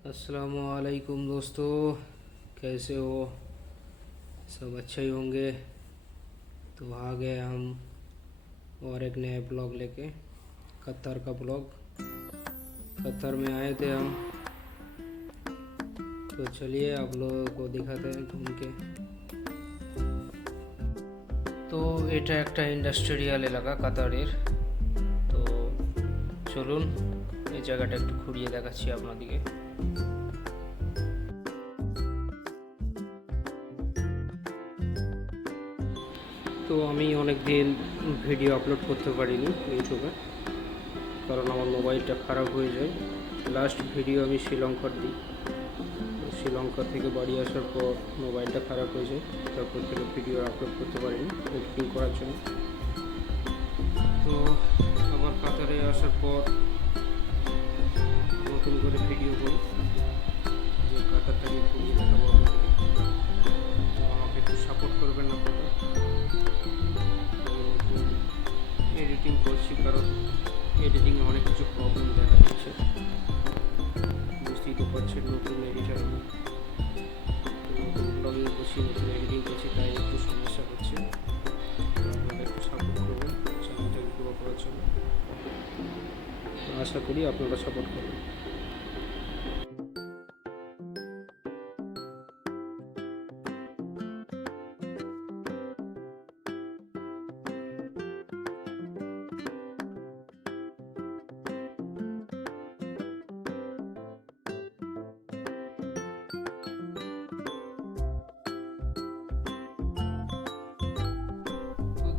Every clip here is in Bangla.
अस्सलामुअलैकुम दोस्तों, कैसे हो? सब अच्छे ही होंगे। तो आ गए हम और एक नया ब्लॉग लेके, कतर का ब्लॉग। कतर में आए थे हम, तो चलिए आप लोगों को दिखाते हैं घूम के। তো এটা একটা ইন্ডাস্ট্রিয়াল এলাকা কাতারের। তো চলুন এই জায়গাটা একটু ঘুরিয়ে দেখাচ্ছি আপনাদেরকে। তো আমি অনেক দিন ভিডিও আপলোড করতে পারিনি ইউটিউবে, কারণ আমার মোবাইলটা খারাপ হয়ে যায়। লাস্ট ভিডিও আমি শ্রীলঙ্কার দিই। শ্রীলঙ্কা থেকে বাড়ি আসার পর মোবাইলটা খারাপ হয়ে যায়, তারপর থেকে ভিডিও আপলোড করতে পারিনি এডিটিং করার জন্য। তো আবার কাতারে আসার পর নতুন করে ভিডিও করি, যে কাতারটাকে ঘুরিয়ে দেখাবো আপনাদেরকে। তো আমাকে একটু সাপোর্ট করবেন আপনারা। এডিটিং করছি, কারণ এডিটিংয়ে অনেক কিছু প্রবলেম দেখা দিচ্ছে, বুঝতেই তো পারছেন। নতুন এডিটার আমি, নতুন ব্লগিং করছি, নতুন এডিটিং করছি, তাই একটু সমস্যা হচ্ছে। আপনারা একটু সাপোর্ট করবেন চ্যানেলটাকে গ্রো করার জন্য। আশা করি আপনারা সাপোর্ট করবেন।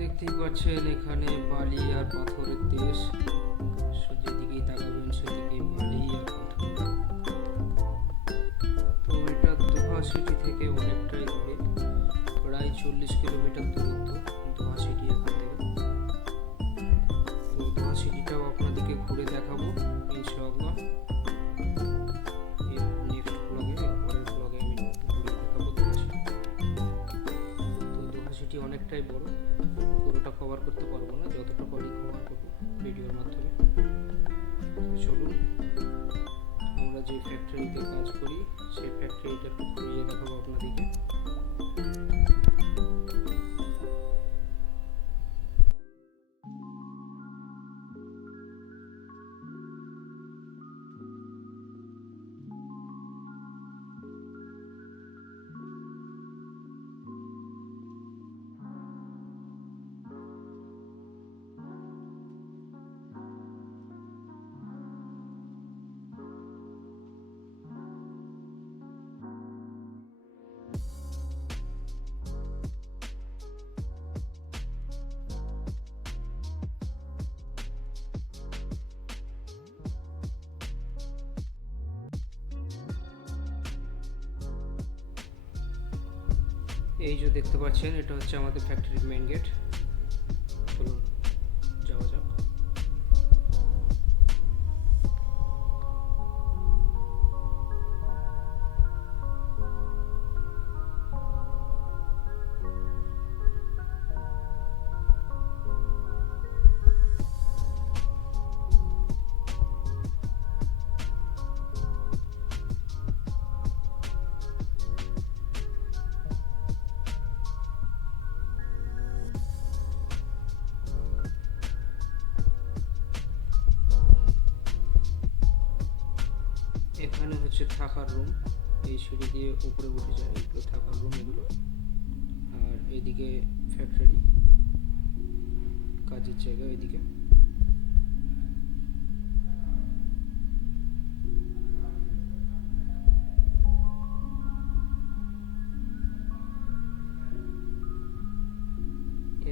দেখতেই পাচ্ছেন এখানে বালি আর পাথরের দেশ। যেদিকেই তাকাবেন সেদিকেই বালি আর পাথর। তো এটা দোহা সিটি থেকে অনেকটাই দূরে, প্রায় 40 কিলোমিটার দূরত্ব দোহা সিটি এখান থেকে। তো দোহা সিটিটাও আপনাদেরকে ঘুরে দেখাবো ইনশাআল্লাহ নেক্সট ব্লগে, পরের ব্লগে আমি ঘুরে দেখাবো দোহা সিটি। তো দোহা সিটি অনেকটাই বড়, পুরোটা কভার করতে পারবো না, যতটা পারি কভার করবো ভিডিওর মাধ্যমে। চলুন আমরা যে ফ্যাক্টরিতে কাজ করি সেই ফ্যাক্টরিটা একটু ঘুরিয়ে দেখাবো আপনাদেরকে। এই যে দেখতে পাচ্ছেন, এটা হচ্ছে আমাদের ফ্যাক্টরির মেইন গেট। চলুন যাওয়া যাক। এখানে হচ্ছে থাকার রুম, এই সিঁড়ি দিয়ে উপরে উঠে যায়, এগুলো থাকার রুম এগুলো। আর এইদিকে ফ্যাক্টরি, কাজের জায়গা এইদিকে।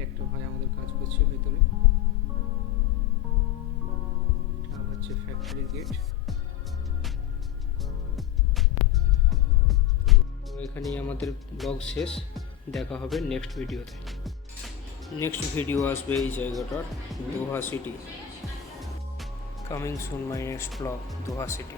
একটা ভাই আমাদের কাজ করছে ভেতরে। এটা হচ্ছে ফ্যাক্টরির গেট। এখানেই আমাদের ব্লগ শেষ, দেখা হবে নেক্সট ভিডিওতে। নেক্সট ভিডিও আসবে এই জায়গাটার, Doha city. Coming soon my next blog, Doha city.